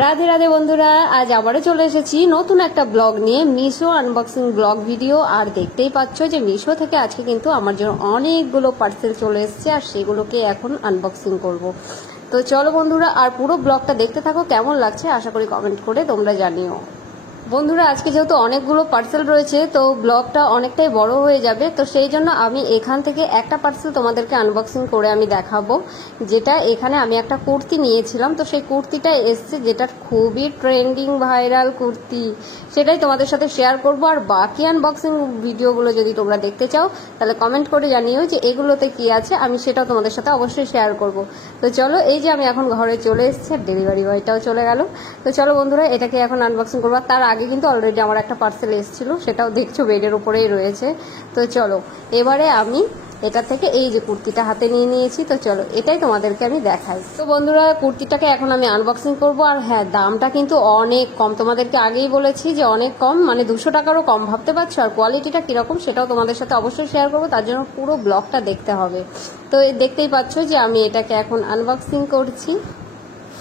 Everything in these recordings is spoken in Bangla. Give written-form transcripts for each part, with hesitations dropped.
রাধে রাধে বন্ধুরা, আজ আবারও চলে এসেছি নতুন একটা ব্লগ নিয়ে, মিশো আনবক্সিং ব্লগ ভিডিও। আর দেখতেই পাচ্ছ যে মিশো থেকে আজকে কিন্তু আমার জন্য অনেকগুলো পার্সেল চলে এসেছে, আর সেগুলোকে এখন আনবক্সিং করব। তো চলো বন্ধুরা, আর পুরো ব্লগটা দেখতে থাকো। কেমন লাগছে আশা করি কমেন্ট করে তোমরা জানিও। বন্ধুরা, আজকে যেহেতু অনেকগুলো পার্সেল রয়েছে তো ব্লগটা অনেকটাই বড় হয়ে যাবে, তো সেই জন্য আমি এখান থেকে একটা পার্সেল তোমাদেরকে আনবক্সিং করে আমি দেখাবো। যেটা এখানে আমি একটা কুর্তি নিয়েছিলাম, তো সেই কুর্তিটা এসছে, যেটা খুবই ট্রেন্ডিং ভাইরাল কুর্তি, সেটাই তোমাদের সাথে শেয়ার করব। আর বাকি আনবক্সিং ভিডিওগুলো যদি তোমরা দেখতে চাও তাহলে কমেন্ট করে জানিও যে এগুলোতে কি আছে, আমি সেটাও তোমাদের সাথে অবশ্যই শেয়ার করব। তো চলো, এই যে আমি এখন ঘরে চলে এসেছি, আর ডেলিভারি বয়টাও চলে গেল। তো চলো বন্ধুরা, এটাকে এখন আনবক্সিং করবো। তার আগে কিন্তু অলরেডি আমার একটা পার্সেল এসেছিল, সেটাও দেখছো বেডের উপরেই রয়েছে। তো চলো, এবারে আমি এটা থেকে এই যে কুর্তিটা হাতে নিয়ে নিয়েছি, তো চলো এটাই তোমাদেরকে আমি দেখাই। তো বন্ধুরা, কুর্তিটাকে এখন আমি আনবক্সিং করব। আর হ্যাঁ, দামটা কিন্তু অনেক কম, তোমাদেরকে আগেই বলেছি যে অনেক কম, মানে 200 টাকারও কম, ভাবতে পারছো। আর কোয়ালিটিটা কিরকম সেটাও তোমাদের সাথে অবশ্যই শেয়ার করবো, তার জন্য পুরো ব্লগটা দেখতে হবে। তো দেখতেই পাচ্ছ যে আমি এটাকে এখন আনবক্সিং করছি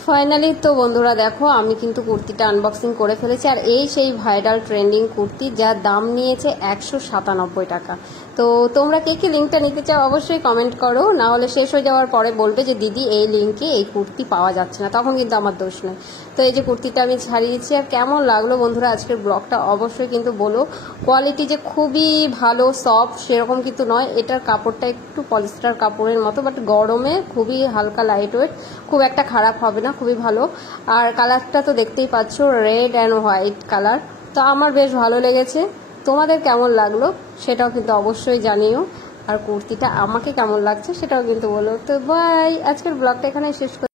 ফাইনালি। তো বন্ধুরা দেখো, আমি কিন্তু কুর্তিটা আনবক্সিং করে ফেলেছি। আর এই সেই ভাইরাল ট্রেন্ডিং কুর্তি, যার দাম নিয়েছে 197 টাকা। তো তোমরা কে কি লিঙ্কটা নিতে চাও অবশ্যই কমেন্ট করো, না হলে শেষ হয়ে যাওয়ার পরে বলবে যে দিদি এই লিঙ্কে এই কুর্তি পাওয়া যাচ্ছে না, তখন কিন্তু আমার দোষ নয়। তো এই যে কুর্তিটা আমি ছাড়িয়েছি। আর কেমন লাগলো বন্ধুরা আজকের ব্লগটা অবশ্যই কিন্তু বলো। কোয়ালিটি যে খুবই ভালো সফট সেরকম কিন্তু নয়, এটার কাপড়টা একটু পলিস্টার কাপড়ের মতো, বাট গরমে খুবই হালকা লাইট ওয়েট, খুব একটা খারাপ হবে না, খুবই ভালো। আর কালারটা তো দেখতেই পাচ্ছ, রেড অ্যান্ড হোয়াইট কালার। তো আমার বেশ ভালো লেগেছে, তোমাদের কেমন লাগলো সেটাও কিন্তু অবশ্যই জানিও। আর কুর্তিটা আমাকে কেমন লাগছে সেটাও কিন্তু বলো। তো বাই, আজকের ব্লগটা এখানে শেষ